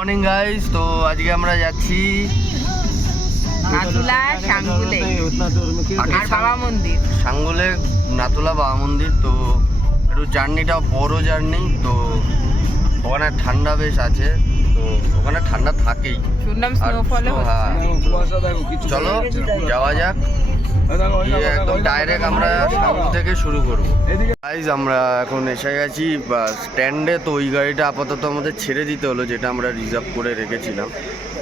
Morning guys, তো আজকে আমরা যাচ্ছি নাথুলা সাঙ্গুলে আর বাবা মন্দির। সাঙ্গুলে নাথুলা বাবা মন্দির। তো একটু জার্নিটা বড় জার্নি, তো ওখানে ঠান্ডা বেশ আছে, তো ওখানে ঠান্ডা থাকেই, শুনলাম স্নোফলও হচ্ছে। চলো যাওয়া যাক। একদম ডাইরেক্ট আমরা সাঙ্গু থেকে শুরু করবো। গাইস আমরা এখন এসে গেছি স্ট্যান্ডে। তো ওই গাড়িটা আপাতত আমাদের ছেড়ে দিতে হলো, যেটা আমরা রিজার্ভ করে রেখেছিলাম।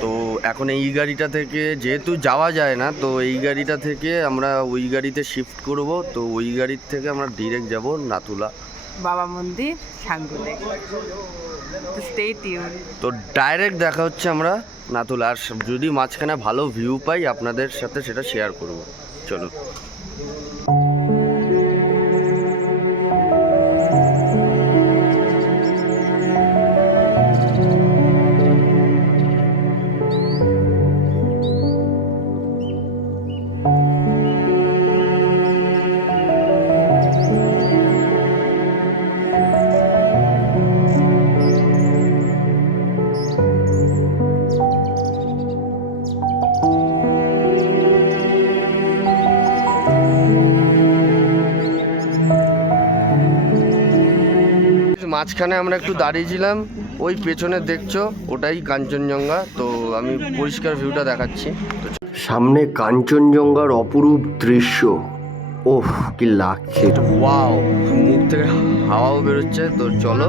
তো এখন এই গাড়িটা থেকে যেহেতু যাওয়া যায় না, তো এই গাড়িটা থেকে আমরা ওই গাড়িতে শিফট করব। তো ওই গাড়ির থেকে আমরা ডিরেক্ট যাব নাথুলা বাবা মন্দির সাঙ্গুলে। Stay tune. তো ডাইরেক্ট দেখা হচ্ছে আমরা নাথুলা। আর যদি মাঝখানে ভালো ভিউ পাই আপনাদের সাথে সেটা শেয়ার করব। চলো। মাঝখানে আমরা একটু দাঁড়িয়েছিলাম, ওই পেছনে দেখছো ওটাই কাঞ্চনজঙ্ঘা। তো আমি পরিষ্কার ভিউটা দেখাচ্ছি। তো সামনে কাঞ্চনজঙ্ঘার অপরূপ দৃশ্য। ওহ কি লাগছে, ওয়াও, মুখ থেকে হাওয়াও বেরোচ্ছে। তো চলো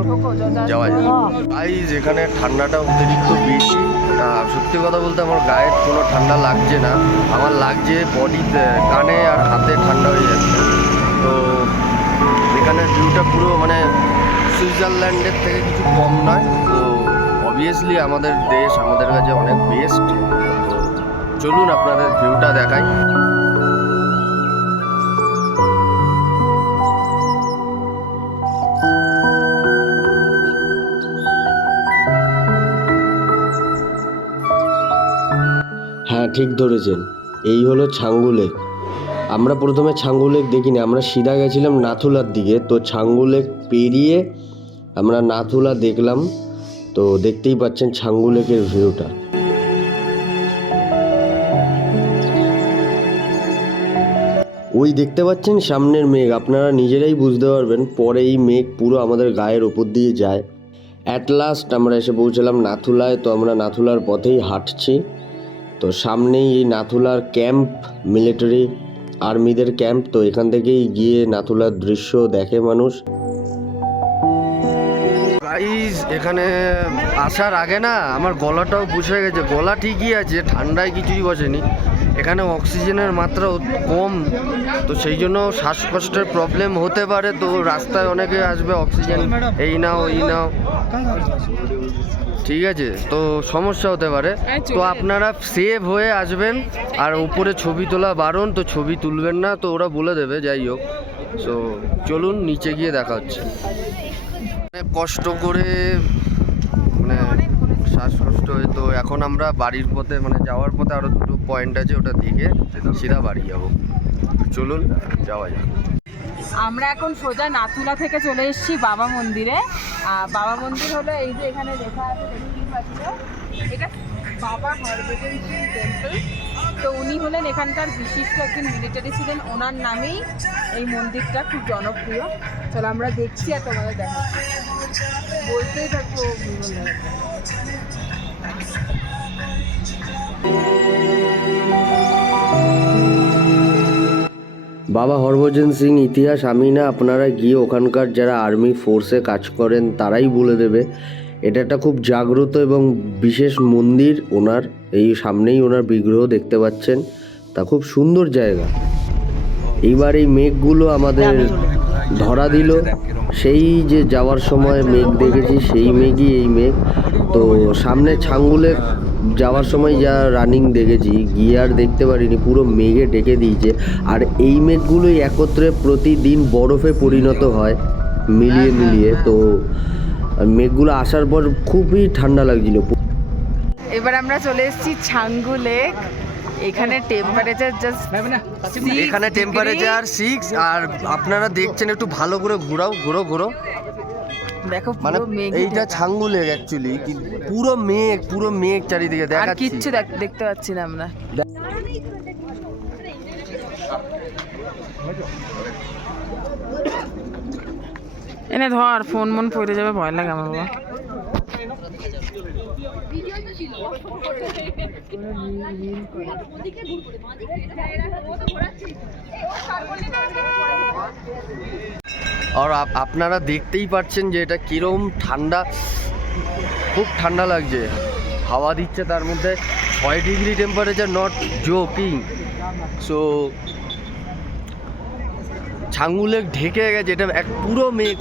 যাওয়া যায়। গাইস এখানে ঠান্ডাটা অতিরিক্ত বেশি। সত্যি কথা বলতে আমার গায়ে কোনো ঠান্ডা লাগছে না, আমার লাগছে বডিতে, কানে আর হাতে ঠান্ডা হয়ে যাচ্ছে। তো এখানে ভিউটা পুরো মানে সুইজারল্যান্ডের থেকে কিছু কম নয়। তো অবভিয়াসলি আমাদের দেশ আমাদের কাছে অনেক বেস্ট। তো চলুন আপনাদের ভিউটা দেখাই। হ্যাঁ ঠিক ধরেছেন, এই হলো ছাঙ্গু লেক। আমরা প্রথমে ছাঙ্গু লেক দেখিনি, আমরা সিধা গেছিলাম নাথুলার দিকে। তো ছাঙ্গু লেক পেরিয়ে আমরা নাথুলা দেখলাম। তো দেখতেই পাচ্ছেন ছাঙ্গু লেকের ভিউটা। ওই দেখতে পাচ্ছেন সামনের মেঘ, আপনারা নিজেরাই বুঝতে পারবেন পরে এই মেঘ পুরো আমাদের গায়ের ওপর দিয়ে যায়। অ্যাট লাস্ট আমরা এসে পৌঁছালাম নাথুলায়। তো আমরা নাথুলার পথেই হাঁটছি। তো সামনেই এই নাথুলার ক্যাম্প, মিলিটারি আর্মিদের ক্যাম্প। তো এখান থেকেই গিয়ে নাথুলার দৃশ্য দেখে মানুষ। গাইস এখানে আসার আগে না আমার গলাটাও বুঝে গেছে, গলা ঠিকই আছে, ঠান্ডায় কিছুই বসেনি। এখানে অক্সিজেনের মাত্রা কম, তো সেই জন্য শ্বাসকষ্টের প্রবলেম হতে পারে। তো রাস্তায় অনেকে আসবে অক্সিজেন এই নাও এই নাও, ঠিক আছে, তো সমস্যা হতে পারে। তো আপনারা সেভ হয়ে আসবেন। আর উপরে ছবি তোলা বারণ, তো ছবি তুলবেন না, তো ওরা বলে দেবে। যাই হোক, তো চলুন নিচে গিয়ে দেখা হচ্ছে। কষ্ট করে মানে শ্বাসকষ্ট হয়ে, তো এখন আমরা বাড়ির পথে মানে যাওয়ার পথে আরও দুটো পয়েন্ট আছে, ওটা দেখে সিধা বাড়ি যাবো। চলুন যাওয়া যাক। আমরা এখন সোজা নাথুলা থেকে চলে এসেছি বাবা মন্দিরে। বাবা মন্দির হলো এই যে এখানে লেখা আছে, দেখতেই পাচ্ছ, এটা বাবা হরভজন সিং টেম্পল। তো উনি হলেন এখানকার বিশিষ্ট একজন মিলিটারি ছিলেন, ওনার নামেই এই মন্দিরটা খুব জনপ্রিয়। চলো আমরা দেখছি আর তোমাদের দেখাচ্ছি, বলতেই থাকবো। বাবা হরভজন সিং ইতিহাস আমি না, আপনারা গিয়ে ওখানকার যারা আর্মি ফোর্সে কাজ করেন তারাই বলে দেবে। এটা একটা খুব জাগ্রত এবং বিশেষ মন্দির ওনার। এই সামনেই ওনার বিগ্রহ দেখতে পাচ্ছেন, তা খুব সুন্দর জায়গা। এইবার এই মেঘগুলো আমাদের ধরা দিল, সেই যে যাওয়ার সময় মেঘ দেখেছি সেই মেঘই এই মেঘ। তো সামনে ছাঙ্গু লেক যাওয়ার সময় যা রানিং দেখেছি, গিয়ে আর দেখতে পারিনি, পুরো মেঘে ডেকে দিয়েছে। আর এই মেঘগুলোই একত্রে প্রতিদিন বরফে পরিণত হয় মিলিয়ে মিলিয়ে। তো মেঘগুলো আসার পর খুবই ঠান্ডা লাগছিল। এবার আমরা চলে এসেছি ছাঙ্গু লেক। এখানে টেম্পারেচার এখানে টেম্পারেচার 6। আর আপনারা দেখছেন, একটু ভালো করে ঘোরাও, ঘোরো ঘোরো, দেখো মানে পুরো মেঘ, এইটা ছাঙ্গু লেক অ্যাকচুয়ালি, পুরো মেঘ চারিদিকে আর দেখাচ্ছি। কিচ্ছু দেখতে পাচ্ছি না আমরা। এনে ধর, ফোন মন পড়ে যাবে, ভয় লাগে আমার বাবা। আর আপনারা দেখতেই পাচ্ছেন যে এটা কিরম ঠান্ডা, খুব ঠান্ডা লাগছে, হাওয়া দিচ্ছে, তার মধ্যে 6 degree temperature, not joking. So Changu lake ঢেকে গেছে, এটা পুরো মেঘ,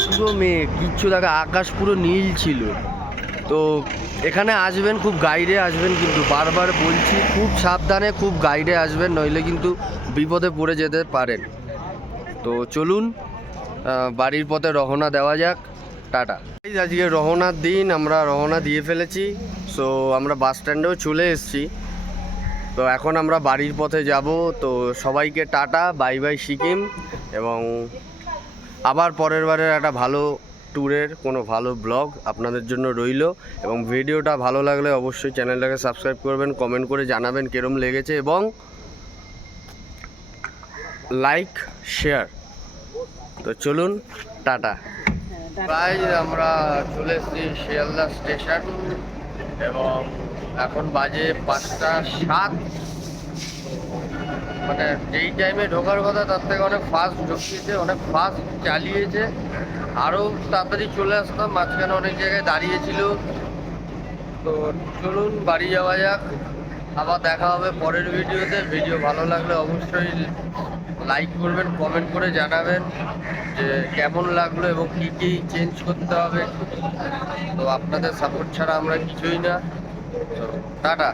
কিচ্ছু দেখা, আকাশ পুরো নীল ছিল। তো এখানে আসবেন, খুব গাইডে আসবেন, কিন্তু বারবার বলছি খুব সাবধানে, খুব গাইডে আসবেন, নইলে কিন্তু বিপদে পড়ে যেতে পারেন। তো চলুন বাড়ির পথে রওনা দেওয়া যাক। টাটা। আজকে রওনার দিন, আমরা রওনা দিয়ে ফেলেছি। সো আমরা বাস স্ট্যান্ডেও চলে এসেছি। তো এখন আমরা বাড়ির পথে যাব। তো সবাইকে টাটা, বাই বাই সিকিম, এবং আবার পরের বারের একটা ভালো ট্যুরের কোনো ভালো ব্লগ আপনাদের জন্য রইল। এবং ভিডিওটা ভালো লাগলে অবশ্যই চ্যানেলটাকে সাবস্ক্রাইব করবেন, কমেন্ট করে জানাবেন কিরম লেগেছে, এবং লাইক শেয়ার। তো চলুন, টাটা। প্রায় আমরা চলে এসেছি শিয়ালদা স্টেশন, এবং এখন বাজে 5টা 7। মানে যেই টাইমে ঢোকার কথা তার থেকে অনেক ফাস্ট ঢুকিয়েছে, অনেক ফাস্ট চালিয়েছে। আরও তাড়াতাড়ি চলে আসতাম, মাঝখানে অনেক জায়গায় দাঁড়িয়েছিল। তো চলুন বাড়ি যাওয়া যাক, আবার দেখা হবে পরের ভিডিওতে। ভিডিও ভালো লাগলে অবশ্যই লাইক করবেন, কমেন্ট করে জানাবেন যে কেমন লাগলো এবং কী কী চেঞ্জ করতে হবে। তো আপনাদের সাপোর্ট ছাড়া আমরা কিছুই না। তো টাটা।